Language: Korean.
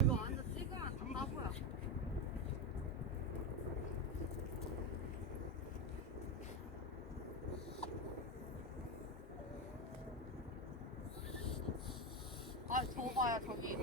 이거 완전 찍으면 다 따보여. 아, 저거 봐요, 저기.